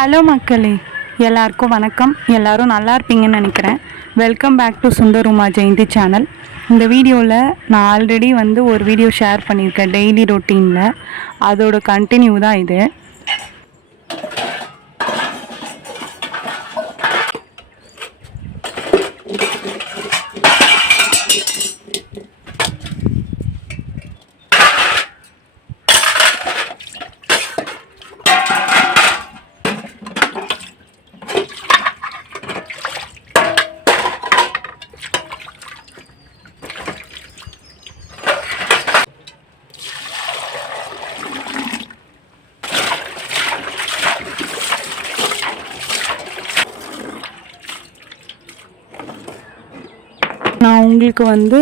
Hello மக்களே, எல்லாருக்கும் வணக்கம். எல்லாரும் நல்லா இருப்பீங்கன்னு நினைக்கிறேன். வெல்கம் பேக் டு சுந்தருமா ஜெயந்தி சேனல். இந்த வீடியோவில் நான் ஆல்ரெடி ஒரு வீடியோ ஷேர் பண்ணியிருக்கேன் டெய்லி ரொட்டீனில். அதோட கண்டினியூ தான் இது. நான் உங்களுக்கு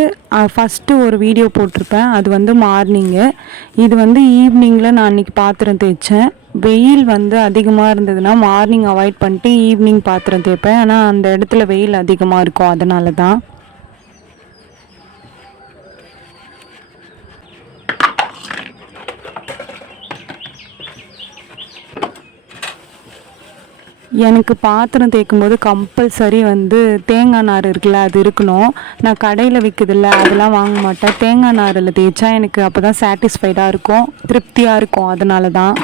ஃபஸ்ட்டு ஒரு வீடியோ போட்டிருப்பேன். அது மார்னிங்கு. இது ஈவினிங்கில் நான் அன்றைக்கி பாத்திரம் தேய்ச்சேன். வெயில் அதிகமாக இருந்ததுன்னா மார்னிங் அவாய்ட் பண்ணிட்டு ஈவினிங் பாத்திரம் தேய்ப்பேன். ஆனால் அந்த இடத்துல வெயில் அதிகமாக இருக்கும், அதனால தான். எனக்கு பாத்திரம் தேய்க்கும்போது கம்பல்சரி தேங்காய் நார் இருக்குல்ல, அது இருக்கணும். நான் கடையில் விற்குதில்ல, அதெல்லாம் வாங்க மாட்டேன். தேங்காய் நாரில் தேய்ச்சா எனக்கு அப்போ தான் சாட்டிஸ்ஃபைடாக இருக்கும், திருப்தியாக இருக்கும். அதனால தான்.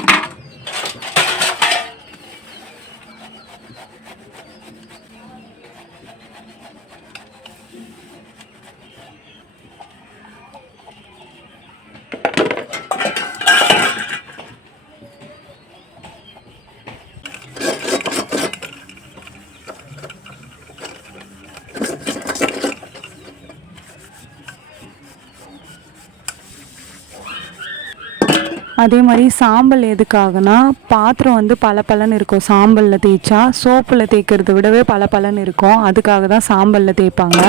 அதே மாதிரி சாம்பல் எதுக்காகனா, பாத்திரம் பளபளன்னு இருக்கும் சாம்பலில் தேய்ச்சா. சோப்பில் தேய்க்கிறத விடவே பளபளன்னு இருக்கும். அதுக்காக தான் சாம்பலில் தேய்ப்பாங்க.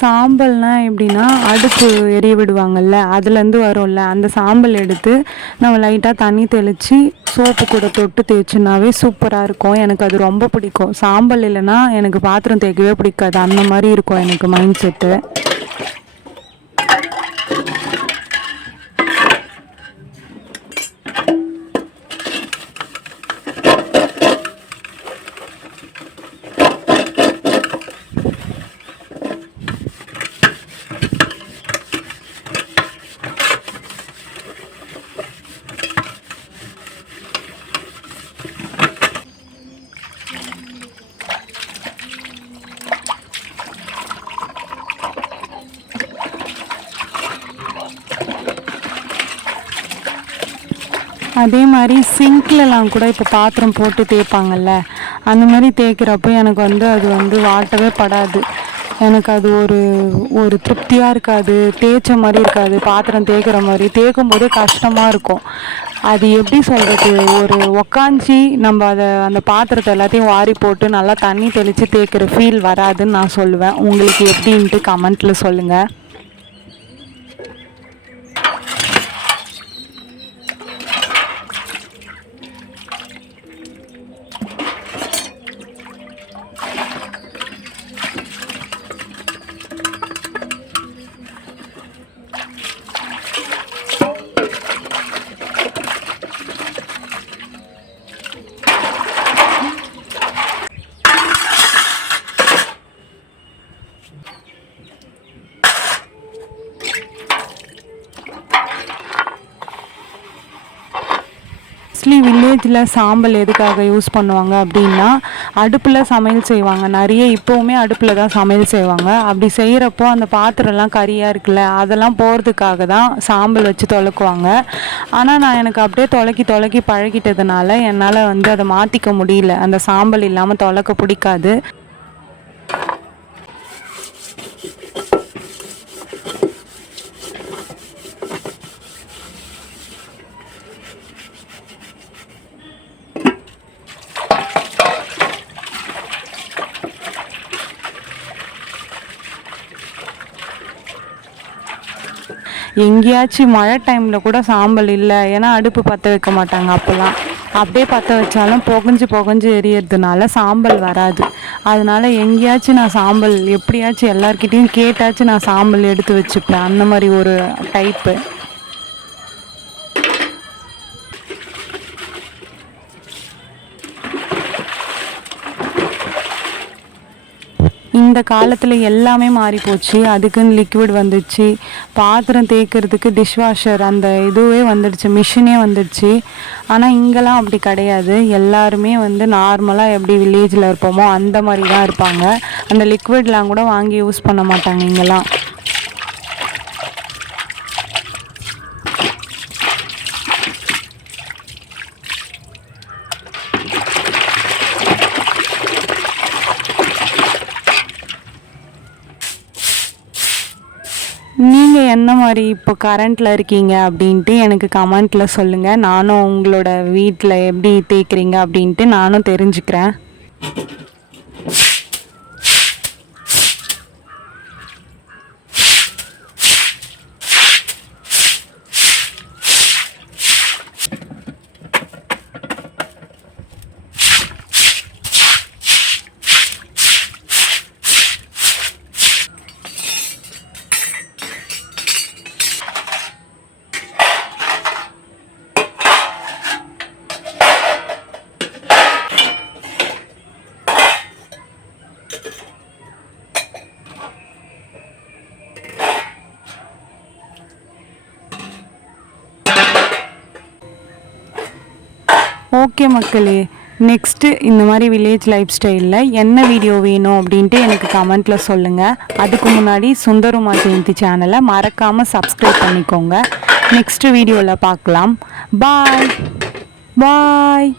சாம்பல்னால் எப்படின்னா, அடுப்பு எரிய விடுவாங்கள்ல, அதுலேருந்து வரும்ல, அந்த சாம்பல் எடுத்து நம்ம லைட்டாக தண்ணி தெளித்து சோப்பு கூட தொட்டு தேய்ச்சினாவே சூப்பராக இருக்கும். எனக்கு அது ரொம்ப பிடிக்கும். சாம்பல் இல்லைன்னா எனக்கு பாத்திரம் தேய்க்கவே பிடிக்காது. அந்த மாதிரி இருக்கும் எனக்கு மைண்ட் செட்டு. அதே மாதிரி சிங்க்லலாம் கூட இப்போ பாத்திரம் போட்டு தேய்ப்பாங்கல்ல, அந்த மாதிரி தேய்க்கிறப்போ எனக்கு அது வாட்டவே படாது. எனக்கு அது ஒரு திருப்தியாக இருக்காது, தேய்ச்ச மாதிரி இருக்காது. பாத்திரம் தேய்க்கிற மாதிரி தேய்க்கும்போது கஷ்டமாக இருக்கும். அது எப்படி சொல்கிறது, உக்காஞ்சி நம்ம அந்த பாத்திரத்தை எல்லாத்தையும் வாரி போட்டு நல்லா தண்ணி தெளித்து தேய்க்கிற ஃபீல் வராதுன்னு நான் சொல்லுவேன். உங்களுக்கு எப்படின்ட்டு கமெண்ட்டில் சொல்லுங்கள். மோஸ்ட்லி வில்லேஜில் சாம்பல் எதுக்காக யூஸ் பண்ணுவாங்க அப்படின்னா, அடுப்பில் சமையல் செய்வாங்க. நிறைய இப்போவுமே அடுப்பில் தான் சமையல் செய்வாங்க. அப்படி செய்கிறப்போ அந்த பாத்திரம்லாம் கரியாக இருக்குல்ல, அதெல்லாம் போகிறதுக்காக தான் சாம்பல் வச்சு துலக்குவாங்க. ஆனால் எனக்கு அப்படியே துலக்கி பழகிட்டதுனால என்னால் அதை மாற்றிக்க முடியல. அந்த சாம்பல் இல்லாமல் துலக்க பிடிக்காது. எங்கேயாச்சும் மழை டைமில் கூட சாம்பல் இல்லை, ஏன்னா அடுப்பு பற்ற வைக்க மாட்டாங்க அப்போல்லாம். அப்படியே பற்ற வச்சாலும் புகஞ்சு எரியறதுனால சாம்பல் வராது. அதனால எங்கேயாச்சும் நான் சாம்பல் எப்படியாச்சும் எல்லார்கிட்டேயும் கேட்டாச்சும் நான் சாம்பல் எடுத்து வச்சுப்பேன். அந்த மாதிரி ஒரு டைப்பு. இந்த காலத்தில் எல்லாமே மாறி போச்சு. அதுக்குன்னு லிக்விட் வந்துடுச்சு. பாத்திரம் தேய்க்கிறதுக்கு டிஷ்வாஷர் அந்த இதுவே வந்துடுச்சு, மிஷினே வந்துடுச்சு. ஆனால் இங்கெல்லாம் அப்படி கிடையாது. எல்லாருமே வந்து நார்மலாக எப்படி வில்லேஜில் இருப்போமோ அந்த மாதிரி தான் இருப்பாங்க. அந்த லிக்விட்லாம் கூட வாங்கி யூஸ் பண்ண மாட்டாங்க இங்கெல்லாம். நீங்கள் என்ன மாதிரி இப்போ கரண்ட்டில் இருக்கீங்க அப்படின்ட்டு எனக்கு கமெண்ட்டில் சொல்லுங்கள். நானும் உங்களோட வீட்டில் எப்படி தேய்க்கிறீங்க அப்படின்ட்டு நானும் தெரிஞ்சுக்கிறேன். ஓகே மக்களே, நெக்ஸ்ட்டு இந்த மாதிரி வில்லேஜ் லைஃப் ஸ்டைலில் என்ன வீடியோ வேணும் அப்படின்ட்டு எனக்கு கமெண்ட்டில் சொல்லுங்கள். அதுக்கு முன்னாடி சுந்தருமா ஜெயந்தி சேனலை மறக்காமல் சப்ஸ்கிரைப் பண்ணிக்கோங்க. நெக்ஸ்ட்டு வீடியோவில் பார்க்கலாம். பாய் பாய்.